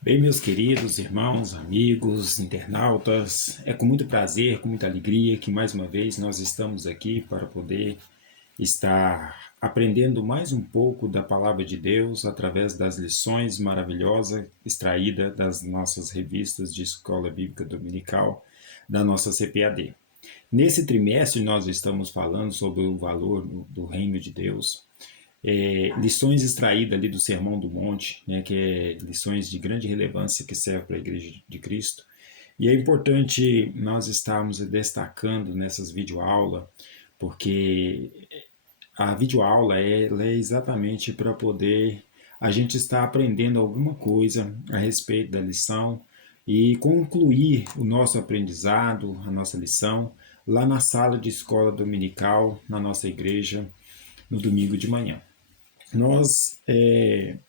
Bem, meus queridos irmãos, amigos, internautas, é com muito prazer, com muita alegria que mais uma vez nós estamos aqui para poder estar aprendendo mais um pouco da Palavra de Deus através das lições maravilhosas extraídas das nossas revistas de Escola Bíblica Dominical da nossa CPAD. Nesse trimestre nós estamos falando sobre o valor do reino de Deus, lições extraídas ali do Sermão do Monte, né, que é lições de grande relevância que servem para a Igreja de Cristo. E é importante nós estarmos destacando nessas videoaulas, porque a videoaula é exatamente para poder a gente estar aprendendo alguma coisa a respeito da lição e concluir o nosso aprendizado, a nossa lição, lá na sala de escola dominical, na nossa igreja, no domingo de manhã. Nós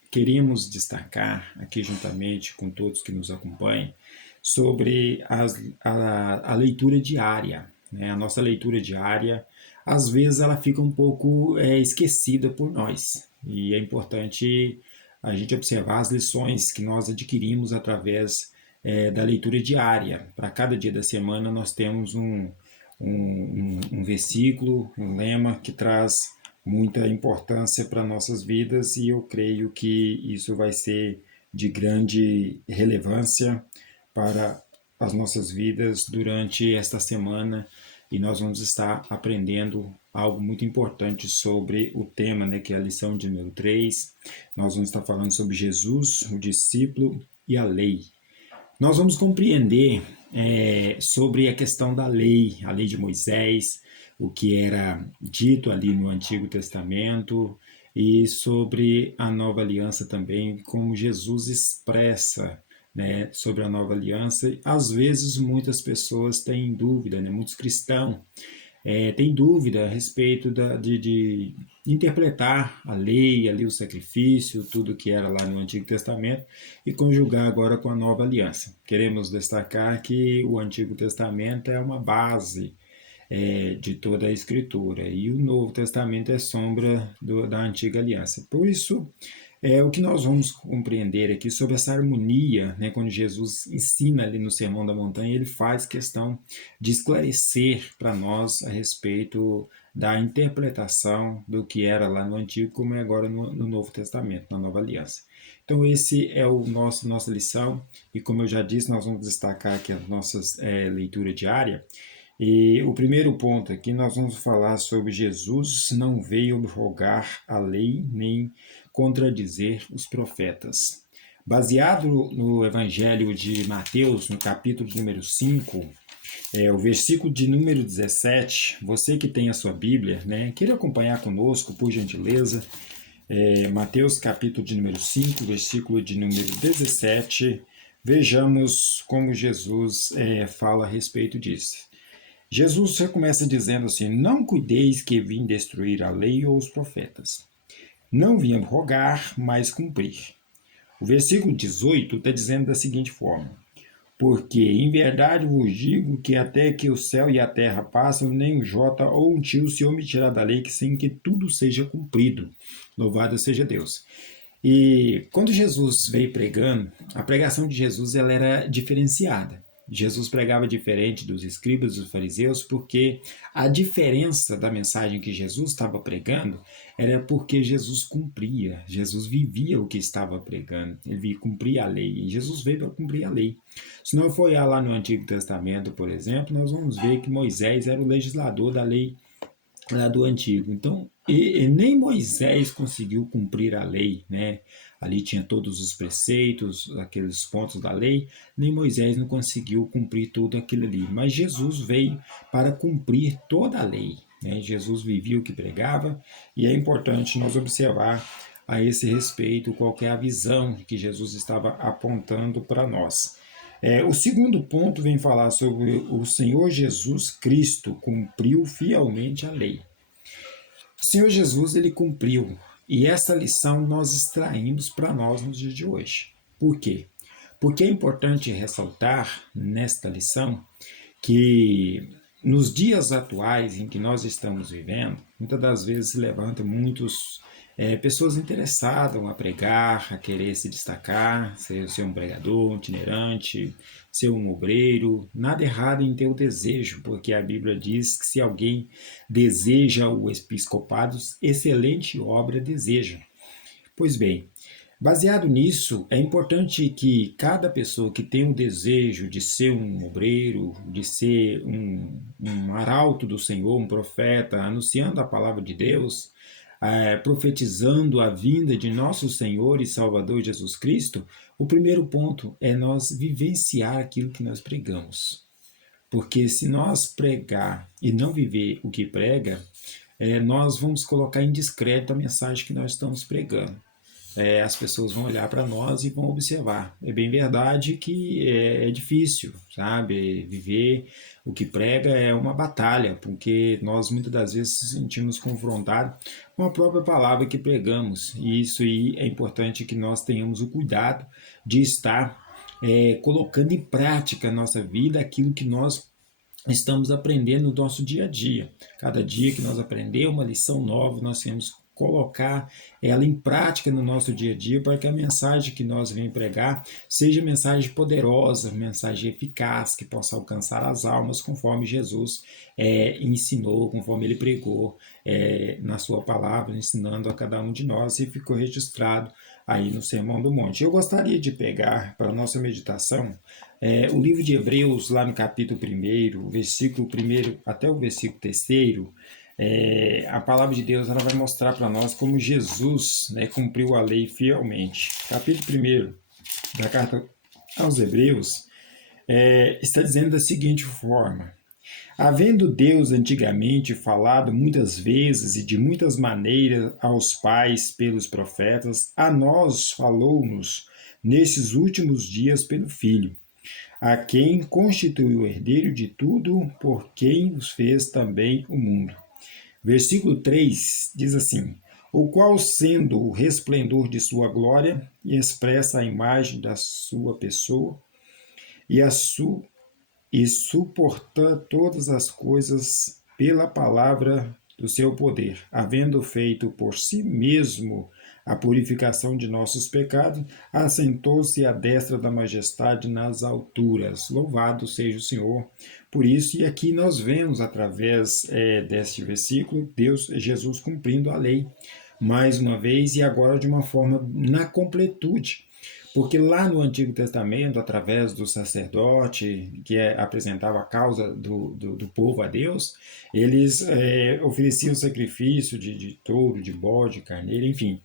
queríamos destacar aqui juntamente com todos que nos acompanham sobre a leitura diária. Né? A nossa leitura diária, às vezes, ela fica um pouco esquecida por nós. E é importante a gente observar as lições que nós adquirimos através da leitura diária. Para cada dia da semana, nós temos um versículo, um lema que traz muita importância para nossas vidas e eu creio que isso vai ser de grande relevância para as nossas vidas durante esta semana e nós vamos estar aprendendo algo muito importante sobre o tema, né, que é a lição de número 3. Nós vamos estar falando sobre Jesus, o discípulo e a lei. Nós vamos compreender sobre a questão da lei, a lei de Moisés, o que era dito ali no Antigo Testamento, e sobre a nova aliança também, como Jesus expressa, né, sobre a nova aliança. Às vezes muitas pessoas têm dúvida, né, muitos cristãos tem dúvida a respeito de interpretar a lei, ali o sacrifício, tudo que era lá no Antigo Testamento e conjugar agora com a Nova Aliança. Queremos destacar que o Antigo Testamento é uma base de toda a Escritura e o Novo Testamento é sombra da Antiga Aliança. Por isso, o que nós vamos compreender aqui sobre essa harmonia, né, quando Jesus ensina ali no Sermão da Montanha, ele faz questão de esclarecer para nós a respeito da interpretação do que era lá no Antigo, como é agora no Novo Testamento, na Nova Aliança. Então, esse é o nossa lição, e como eu já disse, nós vamos destacar aqui a nossa leitura diária. E o primeiro ponto aqui nós vamos falar sobre Jesus não veio abrogar a lei nem contradizer os profetas. Baseado no Evangelho de Mateus, no capítulo número 5, o versículo de número 17, você que tem a sua Bíblia, né, queira acompanhar conosco, por gentileza, Mateus capítulo de número 5, versículo de número 17, vejamos como Jesus fala a respeito disso. Jesus já começa dizendo assim: não cuideis que vim destruir a lei ou os profetas. Não vim abrogar, mas cumprir. O versículo 18 está dizendo da seguinte forma: porque em verdade vos digo que até que o céu e a terra passam, nem um jota ou um tio se omitirá da lei, sem que tudo seja cumprido. Louvado seja Deus. E quando Jesus veio pregando, a pregação de Jesus ela era diferenciada. Jesus pregava diferente dos escribas e dos fariseus, porque a diferença da mensagem que Jesus estava pregando era porque Jesus cumpria, Jesus vivia o que estava pregando, ele cumpria a lei, e Jesus veio para cumprir a lei. Se não for lá no Antigo Testamento, por exemplo, nós vamos ver que Moisés era o legislador da lei lá do Antigo. Então, nem Moisés conseguiu cumprir a lei, né? Ali tinha todos os preceitos, aqueles pontos da lei, nem Moisés não conseguiu cumprir tudo aquilo ali. Mas Jesus veio para cumprir toda a lei, né? Jesus vivia o que pregava e é importante nós observar a esse respeito qual é a visão que Jesus estava apontando para nós. O segundo ponto vem falar sobre o Senhor Jesus Cristo cumpriu fielmente a lei. O Senhor Jesus ele cumpriu e essa lição nós extraímos para nós nos dias de hoje. Por quê? Porque é importante ressaltar nesta lição que nos dias atuais em que nós estamos vivendo, muitas das vezes se levantam muitos pessoas interessadas a pregar, a querer se destacar, ser um pregador, um itinerante, ser um obreiro. Nada errado em ter o desejo, porque a Bíblia diz que se alguém deseja o episcopado, excelente obra deseja. Pois bem, baseado nisso, é importante que cada pessoa que tem o desejo de ser um obreiro, de ser um arauto do Senhor, um profeta, anunciando a palavra de Deus, profetizando a vinda de nosso Senhor e Salvador Jesus Cristo, o primeiro ponto é nós vivenciar aquilo que nós pregamos. Porque se nós pregar e não viver o que prega, nós vamos colocar em descrédito a mensagem que nós estamos pregando. As pessoas vão olhar para nós e vão observar. É bem verdade que é difícil, sabe? Viver o que prega é uma batalha, porque nós muitas das vezes nos sentimos confrontados com a própria palavra que pregamos. E isso aí é importante que nós tenhamos o cuidado de estar colocando em prática na nossa vida aquilo que nós estamos aprendendo no nosso dia a dia. Cada dia que nós aprendemos uma lição nova, nós temos que colocar ela em prática no nosso dia a dia para que a mensagem que nós vem pregar seja mensagem poderosa, mensagem eficaz, que possa alcançar as almas conforme Jesus ensinou, conforme ele pregou na sua palavra, ensinando a cada um de nós e ficou registrado aí no Sermão do Monte. Eu gostaria de pegar para a nossa meditação o livro de Hebreus, lá no capítulo 1, versículo 1 até o versículo 3, a palavra de Deus ela vai mostrar para nós como Jesus cumpriu a lei fielmente. Capítulo 1 da carta aos Hebreus está dizendo da seguinte forma: havendo Deus antigamente falado muitas vezes e de muitas maneiras aos pais pelos profetas, a nós falou-nos nesses últimos dias pelo Filho, a quem constituiu o herdeiro de tudo, por quem os fez também o mundo. Versículo 3 diz assim: o qual, sendo o resplendor de sua glória, expressa a imagem da sua pessoa, e suporta todas as coisas pela palavra do seu poder, havendo feito por si mesmo a purificação de nossos pecados, assentou-se à destra da majestade nas alturas. Louvado seja o Senhor por isso. E aqui nós vemos, através deste versículo, Jesus cumprindo a lei, mais uma vez, e agora de uma forma na completude. Porque lá no Antigo Testamento, através do sacerdote que apresentava a causa do povo a Deus, eles ofereciam sacrifício de touro, de bode, de carneiro, enfim.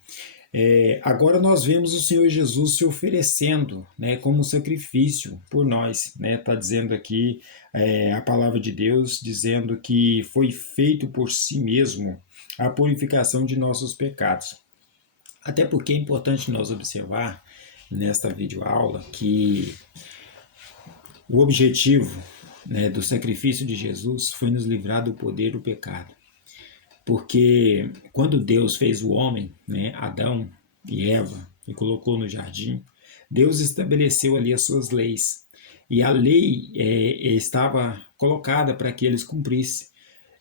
Agora nós vemos o Senhor Jesus se oferecendo como sacrifício por nós. Está dizendo aqui a palavra de Deus, dizendo que foi feito por si mesmo a purificação de nossos pecados. Até porque é importante nós observar nesta videoaula que o objetivo do sacrifício de Jesus foi nos livrar do poder do pecado. Porque quando Deus fez o homem, Adão e Eva, e colocou no jardim, Deus estabeleceu ali as suas leis. E a lei estava colocada para que eles cumprissem.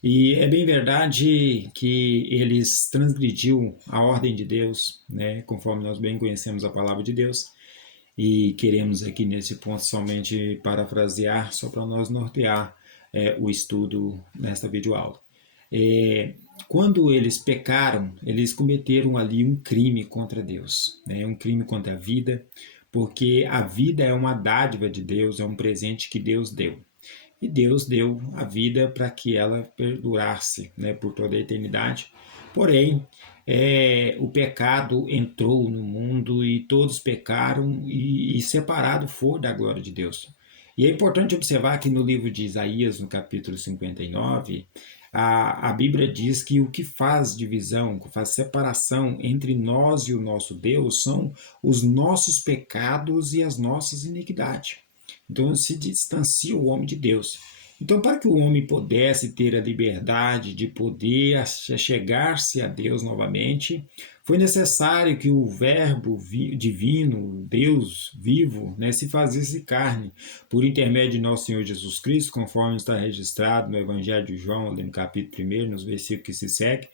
E é bem verdade que eles transgrediu a ordem de Deus, conforme nós bem conhecemos a palavra de Deus, e queremos aqui nesse ponto somente parafrasear, só para nós nortear o estudo nesta videoaula. Quando eles pecaram, eles cometeram ali um crime contra Deus, um crime contra a vida, porque a vida é uma dádiva de Deus, é um presente que Deus deu. E Deus deu a vida para que ela perdurasse por toda a eternidade. Porém, o pecado entrou no mundo e todos pecaram e separado foram da glória de Deus. E é importante observar que no livro de Isaías, no capítulo 59, a Bíblia diz que o que faz divisão, que faz separação entre nós e o nosso Deus são os nossos pecados e as nossas iniquidades. Então se distancia o homem de Deus. Então, para que o homem pudesse ter a liberdade de poder chegar-se a Deus novamente, foi necessário que o Verbo divino, Deus vivo, se fazesse carne, por intermédio de nosso Senhor Jesus Cristo, conforme está registrado no Evangelho de João, ali no capítulo 1, nos versículos que se seguem.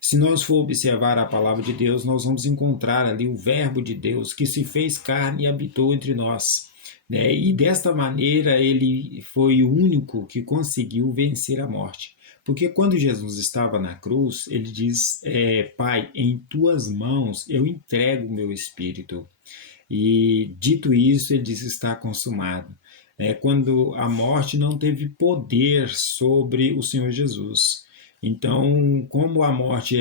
Se nós for observar a palavra de Deus, nós vamos encontrar ali o Verbo de Deus que se fez carne e habitou entre nós. Né? E desta maneira ele foi o único que conseguiu vencer a morte. Porque quando Jesus estava na cruz, ele diz: Pai, em tuas mãos eu entrego o meu espírito. E dito isso, ele diz: está consumado. Quando a morte não teve poder sobre o Senhor Jesus. Então, como a morte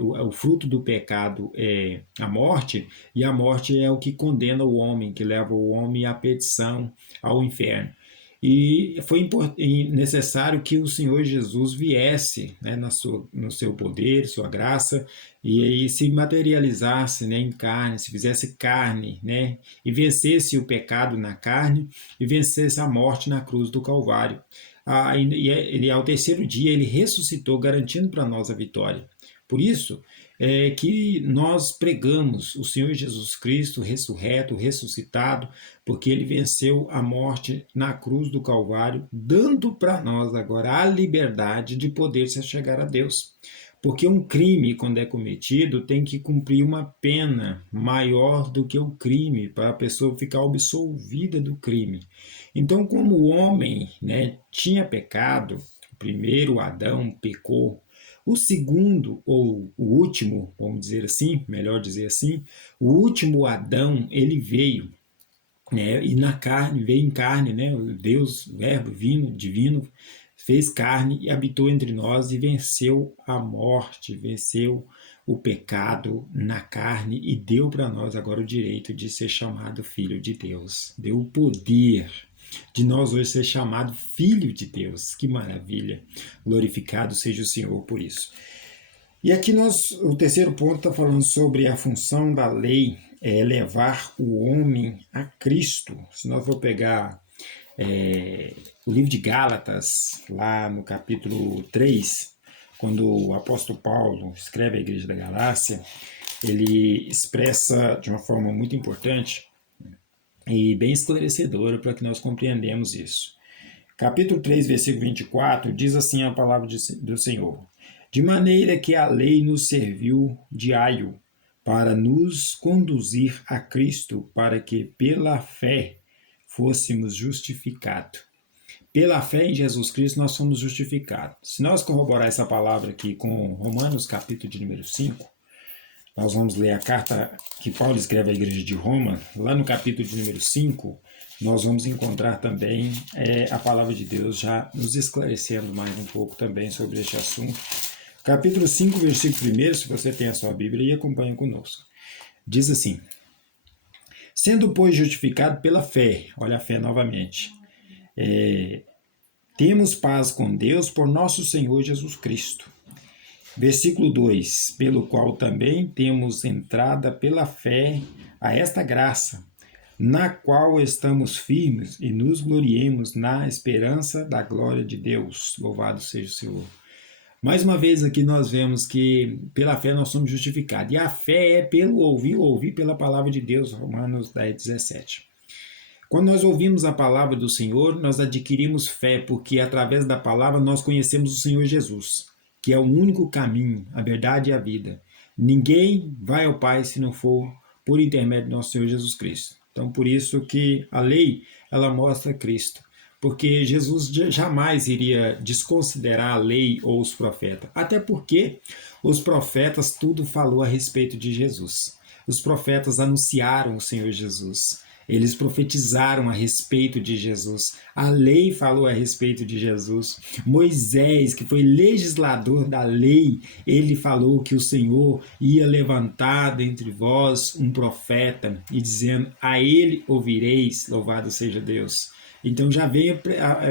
o fruto do pecado é a morte, e a morte é o que condena o homem, que leva o homem à perdição, ao inferno. E foi necessário que o Senhor Jesus viesse, né, no seu poder, sua graça, e aí se materializasse, né, em carne, se fizesse carne, né, e vencesse o pecado na carne e vencesse a morte na cruz do Calvário. Ele, ao terceiro dia, ele ressuscitou, garantindo para nós a vitória. Por isso é que nós pregamos o Senhor Jesus Cristo ressurreto, ressuscitado, porque ele venceu a morte na cruz do Calvário, dando para nós agora a liberdade de poder se achegar a Deus. Porque um crime, quando é cometido, tem que cumprir uma pena maior do que o crime, para a pessoa ficar absolvida do crime. Então, como o homem, né, tinha pecado, o primeiro Adão pecou, o segundo, ou o último, vamos dizer assim, melhor dizer assim, o último Adão, ele veio, né, e na carne, veio em carne, né, o Deus, o Verbo divino, fez carne e habitou entre nós e venceu a morte, venceu o pecado na carne e deu para nós agora o direito de ser chamado filho de Deus. Deu o poder de nós hoje ser chamado filho de Deus. Que maravilha! Glorificado seja o Senhor por isso. E aqui o terceiro ponto está falando sobre a função da lei, levar o homem a Cristo. Se nós for pegar o livro de Gálatas, lá no capítulo 3, quando o apóstolo Paulo escreve à igreja da Galácia, ele expressa de uma forma muito importante e bem esclarecedora para que nós compreendamos isso. Capítulo 3, versículo 24, diz assim a palavra do Senhor: de maneira que a lei nos serviu de aio para nos conduzir a Cristo, para que pela fé fôssemos justificados. Pela fé em Jesus Cristo nós somos justificados. Se nós corroborar essa palavra aqui com Romanos capítulo de número 5, nós vamos ler a carta que Paulo escreve à igreja de Roma, lá no capítulo de número 5, nós vamos encontrar também a palavra de Deus já nos esclarecendo mais um pouco também sobre este assunto. Capítulo 5, versículo 1, se você tem a sua Bíblia, e acompanha conosco. Diz assim: sendo, pois, justificado pela fé, olha a fé novamente, temos paz com Deus por nosso Senhor Jesus Cristo. Versículo 2: pelo qual também temos entrada pela fé a esta graça, na qual estamos firmes e nos gloriemos na esperança da glória de Deus. Louvado seja o Senhor. Mais uma vez aqui nós vemos que pela fé nós somos justificados. E a fé é pelo ouvir pela palavra de Deus, Romanos 10, 17. Quando nós ouvimos a palavra do Senhor, nós adquirimos fé, porque através da palavra nós conhecemos o Senhor Jesus, que é o único caminho, a verdade e a vida. Ninguém vai ao Pai se não for por intermédio do nosso Senhor Jesus Cristo. Então, por isso que a lei, ela mostra Cristo. Porque Jesus jamais iria desconsiderar a lei ou os profetas. Até porque os profetas tudo falou a respeito de Jesus. Os profetas anunciaram o Senhor Jesus. Eles profetizaram a respeito de Jesus. A lei falou a respeito de Jesus. Moisés, que foi legislador da lei, ele falou que o Senhor ia levantar dentre vós um profeta e dizendo: a ele ouvireis, louvado seja Deus. Então já veio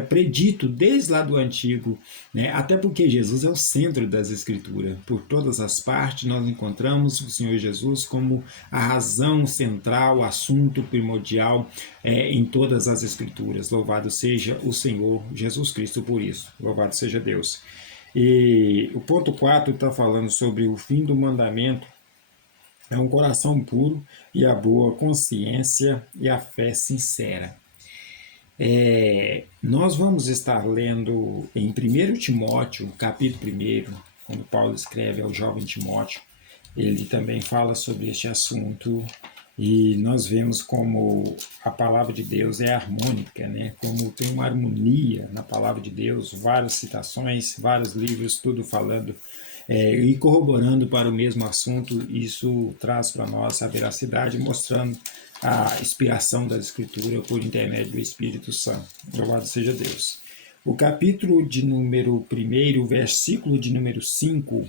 predito desde lá do Antigo, né? Até porque Jesus é o centro das Escrituras. Por todas as partes nós encontramos o Senhor Jesus como a razão central, o assunto primordial em todas as Escrituras. Louvado seja o Senhor Jesus Cristo por isso. Louvado seja Deus. E o ponto 4 está falando sobre o fim do mandamento. É um coração puro e a boa consciência e a fé sincera. Nós vamos estar lendo em 1 Timóteo, capítulo 1, quando Paulo escreve ao jovem Timóteo, ele também fala sobre este assunto, e nós vemos como a palavra de Deus é harmônica, né? Como tem uma harmonia na palavra de Deus, várias citações, vários livros, tudo falando e corroborando para o mesmo assunto. Isso traz para nós a veracidade, mostrando a inspiração da Escritura por intermédio do Espírito Santo. Louvado seja Deus. O capítulo de número 1, o versículo de número 5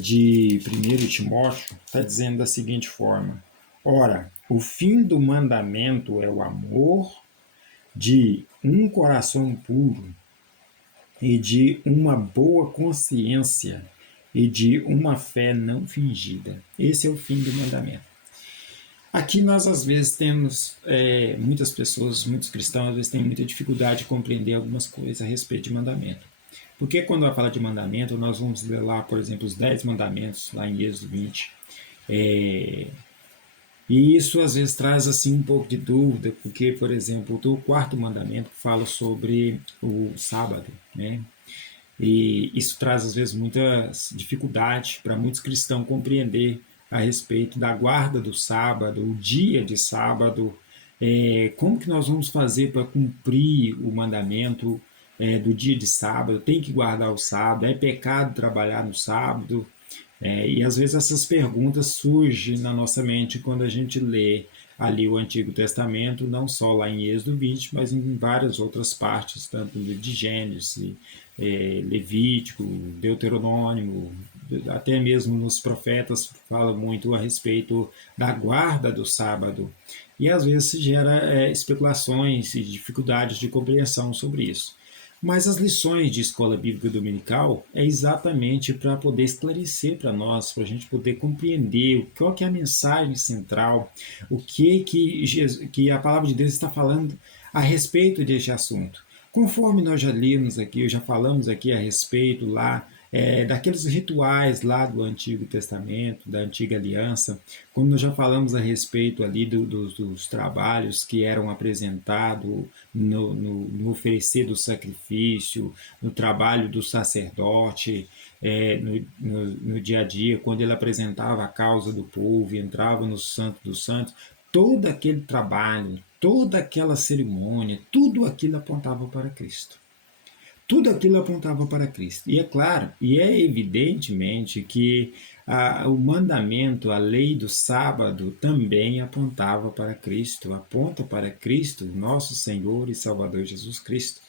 de 1 Timóteo, está dizendo da seguinte forma: ora, o fim do mandamento é o amor de um coração puro e de uma boa consciência e de uma fé não fingida. Esse é o fim do mandamento. Aqui nós às vezes temos, muitas pessoas, muitos cristãos, às vezes têm muita dificuldade de compreender algumas coisas a respeito de mandamento. Porque quando vai falar de mandamento, nós vamos ler lá, por exemplo, os 10 mandamentos, lá em Êxodo 20. E isso às vezes traz assim um pouco de dúvida, porque, por exemplo, o quarto mandamento fala sobre o sábado, né? E isso traz às vezes muita dificuldade para muitos cristãos compreender a respeito da guarda do sábado, o dia de sábado, como que nós vamos fazer para cumprir o mandamento do dia de sábado? Tem que guardar o sábado? É pecado trabalhar no sábado? E às vezes essas perguntas surgem na nossa mente quando a gente lê ali o Antigo Testamento, não só lá em Êxodo 20, mas em várias outras partes, tanto de Gênesis, Levítico, Deuteronômio, até mesmo nos profetas fala muito a respeito da guarda do sábado. E às vezes se gera especulações e dificuldades de compreensão sobre isso. Mas as lições de escola bíblica dominical é exatamente para poder esclarecer para nós, para a gente poder compreender qual que é a mensagem central, o que a palavra de Deus está falando a respeito deste assunto. Conforme nós já lemos aqui, já falamos aqui a respeito lá daqueles rituais lá do Antigo Testamento, da Antiga Aliança, como nós já falamos a respeito ali dos trabalhos que eram apresentados no oferecer do sacrifício, no trabalho do sacerdote, no dia a dia, quando ele apresentava a causa do povo e entrava no Santo dos Santos, todo aquele trabalho, toda aquela cerimônia, tudo aquilo apontava para Cristo. Tudo aquilo apontava para Cristo. E é claro, e é evidentemente que o mandamento, a lei do sábado também apontava para Cristo, aponta para Cristo, nosso Senhor e Salvador Jesus Cristo.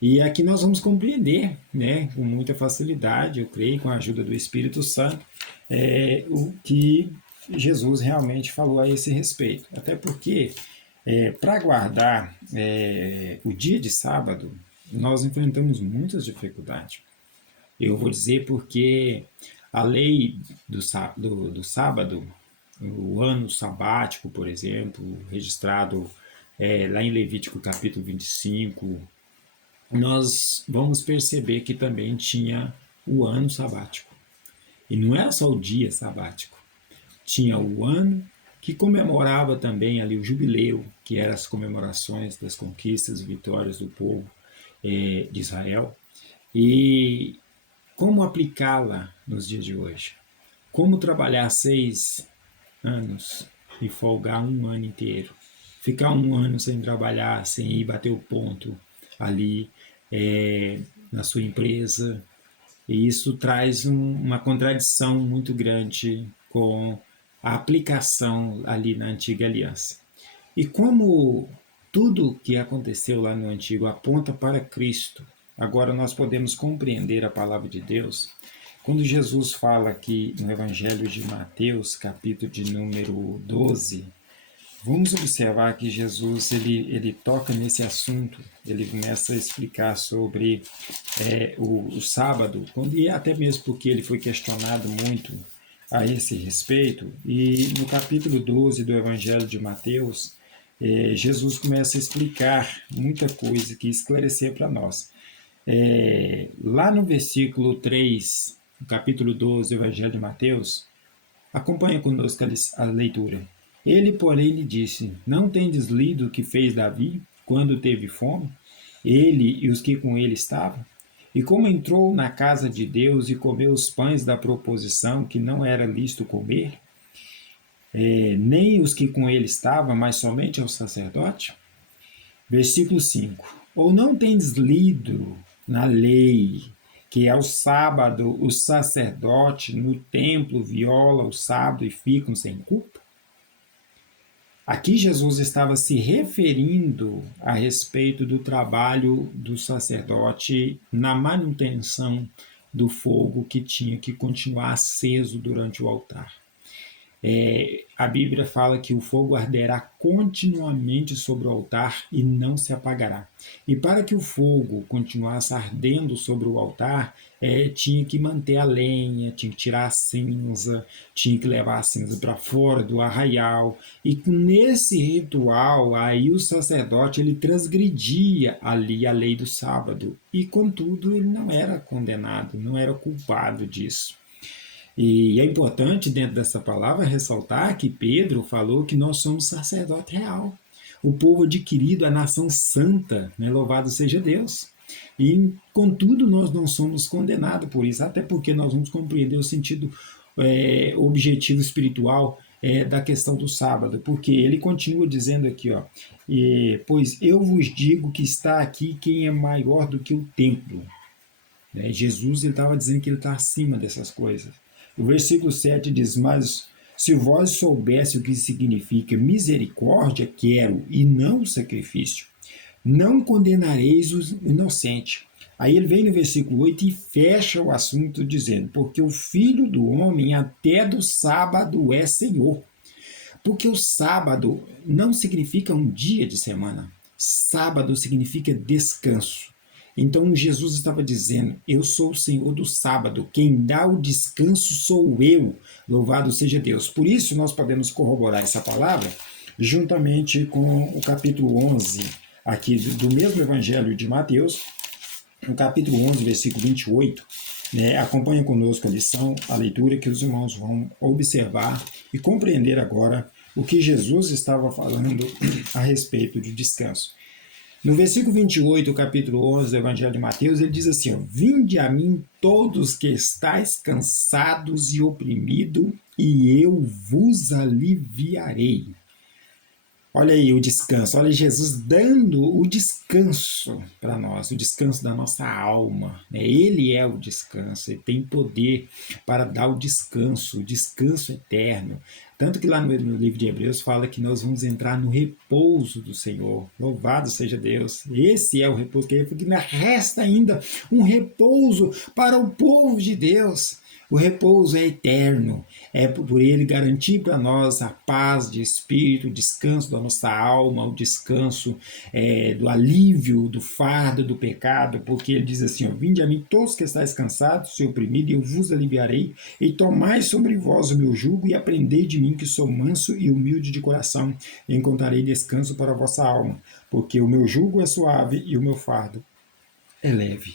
E aqui nós vamos compreender, né, com muita facilidade, eu creio, com a ajuda do Espírito Santo, o que Jesus realmente falou a esse respeito. Até porque, para guardar o dia de sábado, nós enfrentamos muitas dificuldades. Eu vou dizer porque a lei do sábado, o ano sabático, por exemplo, registrado lá em Levítico capítulo 25, nós vamos perceber que também tinha o ano sabático. E não era só o dia sabático, tinha o ano que comemorava também ali o jubileu, que eram as comemorações das conquistas e vitórias do povo de Israel, e como aplicá-la nos dias de hoje. Como trabalhar 6 anos e folgar um ano inteiro. Ficar um ano sem trabalhar, sem ir bater o ponto ali na sua empresa. E isso traz uma contradição muito grande com a aplicação ali na antiga aliança. E como tudo que aconteceu lá no Antigo aponta para Cristo, agora nós podemos compreender a palavra de Deus quando Jesus fala aqui no Evangelho de Mateus, capítulo de número 12. Vamos observar que Jesus ele toca nesse assunto, ele começa a explicar sobre o sábado, e até mesmo porque ele foi questionado muito a esse respeito, e no capítulo 12 do Evangelho de Mateus, Jesus começa a explicar muita coisa que esclarecer para nós. Lá no versículo 3, no capítulo 12 do Evangelho de Mateus, acompanha conosco a leitura. Ele, porém, lhe disse: Não tendes lido o que fez Davi quando teve fome, ele e os que com ele estavam? E como entrou na casa de Deus e comeu os pães da proposição, que não era lícito comer, nem os que com ele estavam, mas somente ao sacerdote? Versículo 5. Ou não tendes lido na lei que ao sábado o sacerdote no templo viola o sábado e ficam sem culpa? Aqui Jesus estava se referindo a respeito do trabalho do sacerdote na manutenção do fogo que tinha que continuar aceso durante o altar. A Bíblia fala que o fogo arderá continuamente sobre o altar e não se apagará. E para que o fogo continuasse ardendo sobre o altar, tinha que manter a lenha, tinha que tirar a cinza, tinha que levar a cinza para fora do arraial. E nesse ritual, aí o sacerdote ele transgredia ali a lei do sábado. E contudo, ele não era condenado, não era culpado disso. E é importante, dentro dessa palavra, ressaltar que Pedro falou que nós somos sacerdote real, o povo adquirido, a nação santa, né? Louvado seja Deus. E, contudo, nós não somos condenados por isso, até porque nós vamos compreender o sentido objetivo espiritual da questão do sábado, porque ele continua dizendo aqui, ó, pois eu vos digo que está aqui quem é maior do que o templo. Jesus estava dizendo que ele está acima dessas coisas. O versículo 7 diz, mas se vós soubesse o que significa misericórdia, quero, e não sacrifício, não condenareis o inocente. Aí ele vem no versículo 8 e fecha o assunto dizendo, porque o Filho do Homem até do sábado é Senhor. Porque o sábado não significa um dia de semana. Sábado significa descanso. Então Jesus estava dizendo, eu sou o Senhor do sábado, quem dá o descanso sou eu, louvado seja Deus. Por isso nós podemos corroborar essa palavra juntamente com o capítulo 11, aqui do mesmo evangelho de Mateus, no capítulo 11, versículo 28, acompanha conosco a lição, a leitura que os irmãos vão observar e compreender agora o que Jesus estava falando a respeito de descanso. No versículo 28, capítulo 11 do Evangelho de Mateus, ele diz assim, ó, vinde a mim todos que estáis cansados e oprimidos, e eu vos aliviarei. Olha aí o descanso, olha Jesus dando o descanso para nós, o descanso da nossa alma. Ele é o descanso, ele tem poder para dar o descanso eterno. Tanto que lá no livro de Hebreus fala que nós vamos entrar no repouso do Senhor. Louvado seja Deus. Esse é o repouso que ele falou, que resta ainda um repouso para o povo de Deus. O repouso é eterno, é por ele garantir para nós a paz de espírito, o descanso da nossa alma, o descanso do alívio, do fardo, do pecado, porque ele diz assim, ó, vinde a mim todos que estáis cansados e oprimidos, e eu vos aliviarei, e tomai sobre vós o meu jugo, e aprendei de mim que sou manso e humilde de coração, e encontrarei descanso para a vossa alma, porque o meu jugo é suave e o meu fardo é leve.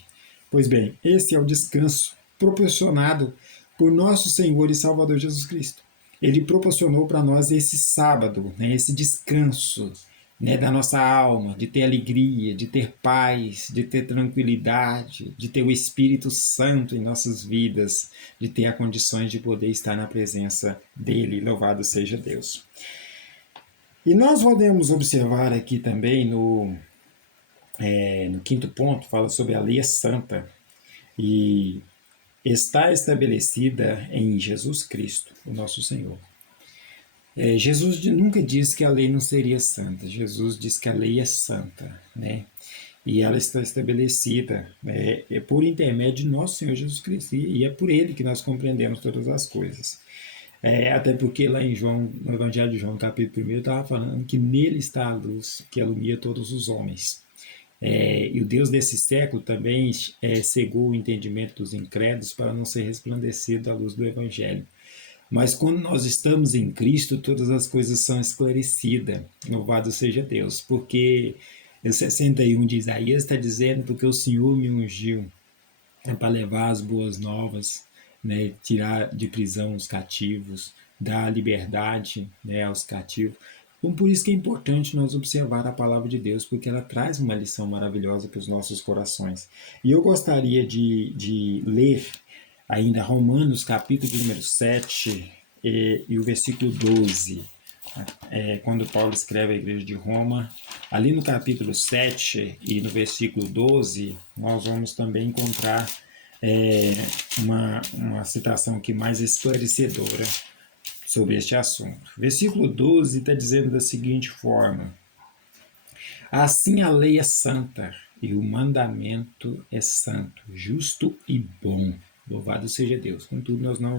Pois bem, esse é o descanso proporcionado por nosso Senhor e Salvador Jesus Cristo. Ele proporcionou para nós esse sábado, esse descanso da nossa alma, de ter alegria, de ter paz, de ter tranquilidade, de ter o Espírito Santo em nossas vidas, de ter as condições de poder estar na presença dele. Louvado seja Deus. E nós podemos observar aqui também no quinto ponto, fala sobre a lei santa. E está estabelecida em Jesus Cristo, o nosso Senhor. Jesus nunca disse que a lei não seria santa. Jesus disse que a lei é santa, né? E ela está estabelecida por intermédio de nosso Senhor Jesus Cristo. E é por ele que nós compreendemos todas as coisas. Até porque lá em João, no Evangelho de João, capítulo 1, estava falando que nele está a luz que alumia todos os homens. E o Deus desse século também cegou o entendimento dos incrédulos para não ser resplandecido a luz do Evangelho. Mas quando nós estamos em Cristo, todas as coisas são esclarecidas. Louvado seja Deus. Porque 61 de Isaías está dizendo, porque o Senhor me ungiu para levar as boas novas, tirar de prisão os cativos, dar liberdade aos cativos. Então, por isso que é importante nós observar a palavra de Deus, porque ela traz uma lição maravilhosa para os nossos corações. E eu gostaria de ler ainda Romanos, capítulo de número 7 e o versículo 12. Quando Paulo escreve à igreja de Roma, ali no capítulo 7 e no versículo 12, nós vamos também encontrar uma citação aqui mais esclarecedora sobre este assunto. Versículo 12 está dizendo da seguinte forma: assim a lei é santa e o mandamento é santo, justo e bom. Louvado seja Deus. Contudo, nós não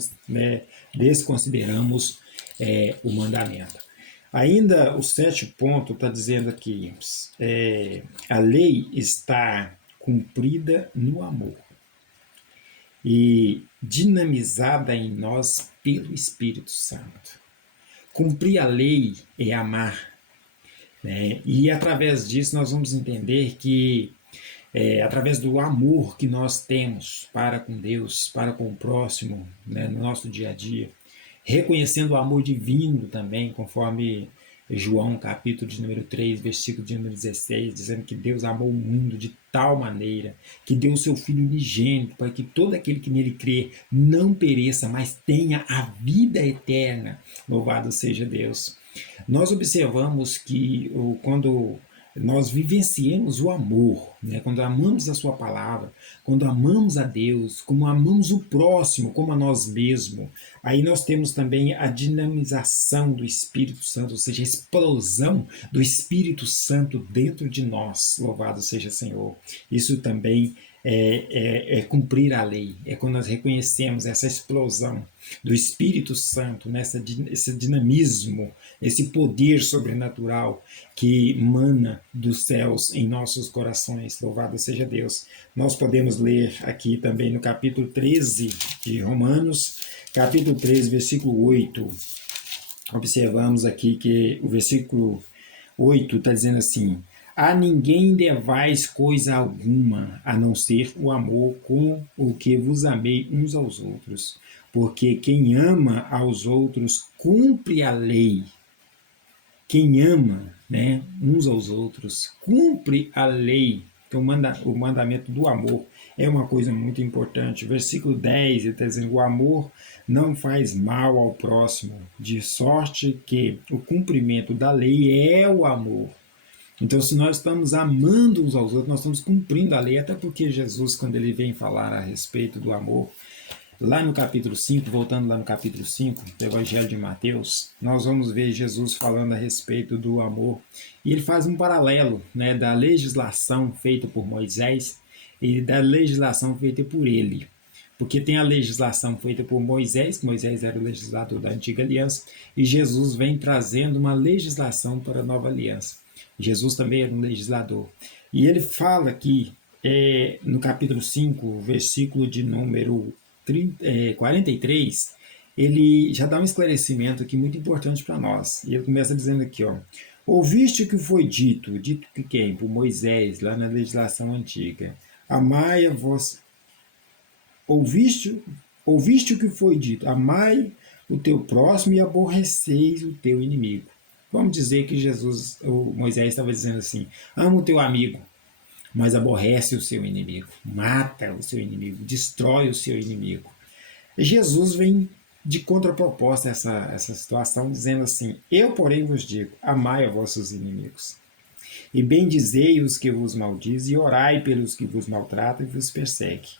desconsideramos o mandamento. Ainda o 7º ponto está dizendo aqui: a lei está cumprida no amor e dinamizada em nós pelo Espírito Santo. Cumprir a lei é amar, né? E através disso nós vamos entender que através do amor que nós temos para com Deus, para com o próximo, né, no nosso dia a dia, reconhecendo o amor divino também, conforme João, capítulo de número 3, versículo de número 16, dizendo que Deus amou o mundo de tal maneira que deu o seu Filho unigênito para que todo aquele que nele crê não pereça, mas tenha a vida eterna. Louvado seja Deus. Nós observamos que quando nós vivenciamos o amor, né? Quando amamos a sua palavra, quando amamos a Deus, como amamos o próximo, como a nós mesmos, aí nós temos também a dinamização do Espírito Santo, ou seja, a explosão do Espírito Santo dentro de nós. Louvado seja o Senhor. Isso também é cumprir a lei, é quando nós reconhecemos essa explosão do Espírito Santo, esse dinamismo, esse poder sobrenatural que emana dos céus em nossos corações. Louvado seja Deus. Nós podemos ler aqui também no capítulo 13 de Romanos, capítulo 13, versículo 8. Observamos aqui que o versículo 8 está dizendo assim: a ninguém devais coisa alguma, a não ser o amor com o que vos amei uns aos outros. Porque quem ama aos outros cumpre a lei. Quem ama, né, uns aos outros cumpre a lei. Então, o mandamento do amor é uma coisa muito importante. Versículo 10, ele está dizendo: o amor não faz mal ao próximo, de sorte que o cumprimento da lei é o amor. Então, se nós estamos amando uns aos outros, nós estamos cumprindo a lei, até porque Jesus, quando ele vem falar a respeito do amor, lá no capítulo 5, voltando lá no capítulo 5 do Evangelho de Mateus, nós vamos ver Jesus falando a respeito do amor. E ele faz um paralelo, né, da legislação feita por Moisés e da legislação feita por ele. Porque tem a legislação feita por Moisés, que Moisés era o legislador da antiga aliança, e Jesus vem trazendo uma legislação para a nova aliança. Jesus também era um legislador. E ele fala aqui, no capítulo 5, versículo de número 43, ele já dá um esclarecimento aqui muito importante para nós. E ele começa dizendo aqui, ó: ouviste o que foi dito que quem? Por Moisés, lá na legislação antiga. Amai a vós. Ouviste o que foi dito, amai o teu próximo e aborreceis o teu inimigo. Vamos dizer que Moisés estava dizendo assim: ama o teu amigo, mas aborrece o seu inimigo, mata o seu inimigo, destrói o seu inimigo. E Jesus vem de contraproposta essa situação, dizendo assim: eu, porém, vos digo, amai a vossos inimigos, e bendizei os que vos maldizem, e orai pelos que vos maltratam e vos perseguem.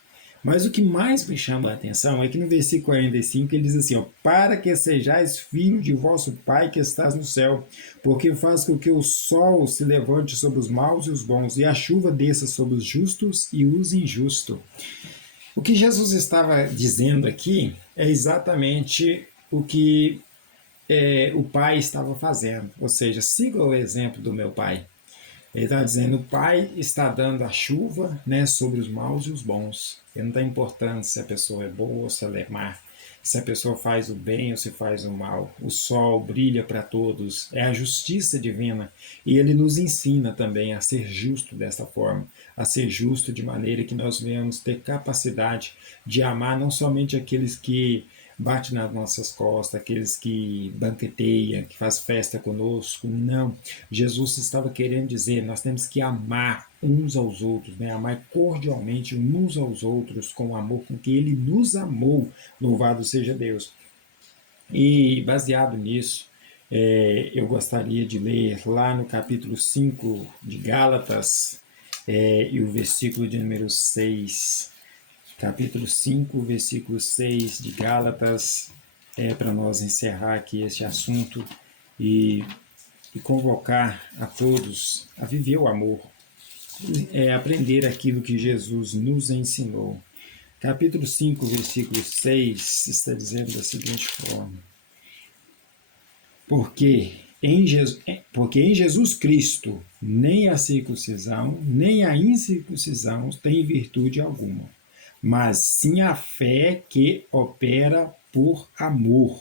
Mas o que mais me chama a atenção é que no versículo 45 ele diz assim: ó, para que sejais filhos de vosso Pai que estás no céu, porque faz com que o sol se levante sobre os maus e os bons, e a chuva desça sobre os justos e os injustos. O que Jesus estava dizendo aqui é exatamente o que o Pai estava fazendo, ou seja, siga o exemplo do meu Pai. Ele está dizendo: o Pai está dando a chuva, né, sobre os maus e os bons. Ele não está importando se a pessoa é boa ou se ela é má, se a pessoa faz o bem ou se faz o mal. O sol brilha para todos, é a justiça divina. E ele nos ensina também a ser justo dessa forma, a ser justo de maneira que nós venhamos ter capacidade de amar não somente aqueles que bate nas nossas costas, aqueles que banqueteiam, que faz festa conosco. Não. Jesus estava querendo dizer, nós temos que amar uns aos outros, né? Amar cordialmente uns aos outros com o amor com que ele nos amou. Louvado seja Deus. E baseado nisso, eu gostaria de ler lá no capítulo 5 de Gálatas, e o versículo de número 6. Capítulo 5, versículo 6 de Gálatas, para nós encerrar aqui este assunto e, e convocar a todos a viver o amor, aprender aquilo que Jesus nos ensinou. Capítulo 5, versículo 6 está dizendo da seguinte forma: porque em Jesus Cristo nem a circuncisão, nem a incircuncisão tem virtude alguma, mas sim a fé que opera por amor.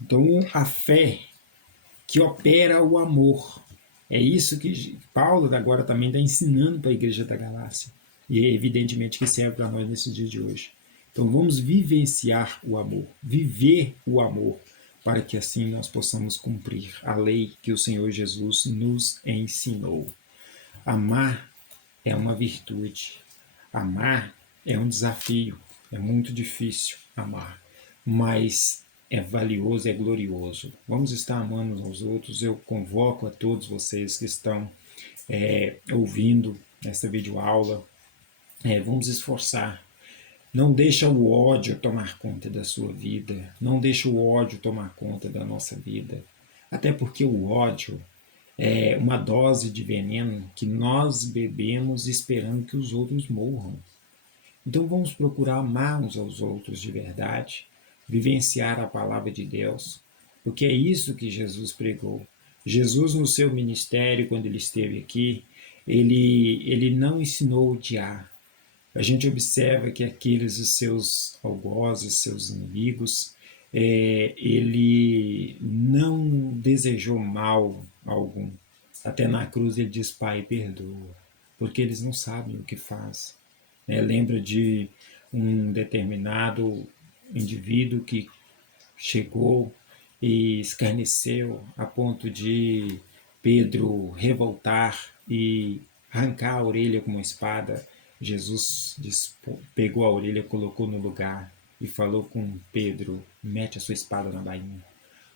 Então, a fé que opera o amor. É isso que Paulo agora também está ensinando para a igreja da Galácia. E é evidentemente que serve para nós nesse dia de hoje. Então vamos vivenciar o amor, viver o amor, para que assim nós possamos cumprir a lei que o Senhor Jesus nos ensinou. Amar é uma virtude. Amar é um desafio. É muito difícil amar, mas é valioso, é glorioso. Vamos estar amando uns aos outros. Eu convoco a todos vocês que estão ouvindo esta videoaula. Vamos esforçar. Não deixa o ódio tomar conta da sua vida. Não deixa o ódio tomar conta da nossa vida. Até porque o ódio é uma dose de veneno que nós bebemos esperando que os outros morram. Então vamos procurar amar uns aos outros de verdade, vivenciar a palavra de Deus, porque é isso que Jesus pregou. Jesus, no seu ministério, quando ele esteve aqui, ele não ensinou a odiar. A gente observa que aqueles os seus algozes, seus inimigos, ele não desejou mal algum. Até na cruz ele diz: Pai, perdoa, porque eles não sabem o que fazem. Lembra de um determinado indivíduo que chegou e escarneceu a ponto de Pedro revoltar e arrancar a orelha com uma espada. Jesus pegou a orelha, colocou no lugar e falou com Pedro: mete a sua espada na bainha,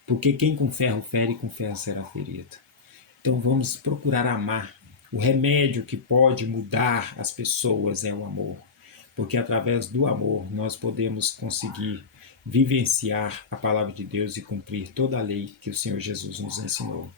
porque quem com ferro fere, com ferro será ferido. Então vamos procurar amar. O remédio que pode mudar as pessoas é o amor, porque através do amor nós podemos conseguir vivenciar a palavra de Deus e cumprir toda a lei que o Senhor Jesus nos ensinou.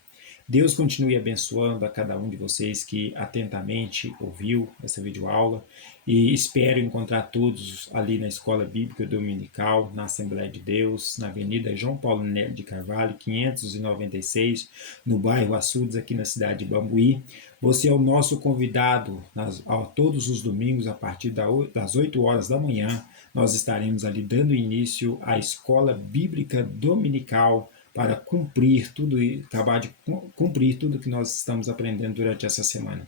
Deus continue abençoando a cada um de vocês que atentamente ouviu essa videoaula e espero encontrar todos ali na Escola Bíblica Dominical, na Assembleia de Deus, na Avenida João Paulo Neto de Carvalho, 596, no bairro Açudes, aqui na cidade de Bambuí. Você é o nosso convidado todos os domingos, a partir das 8 horas da manhã. Nós estaremos ali dando início à Escola Bíblica Dominical para cumprir tudo e acabar de cumprir tudo que nós estamos aprendendo durante essa semana.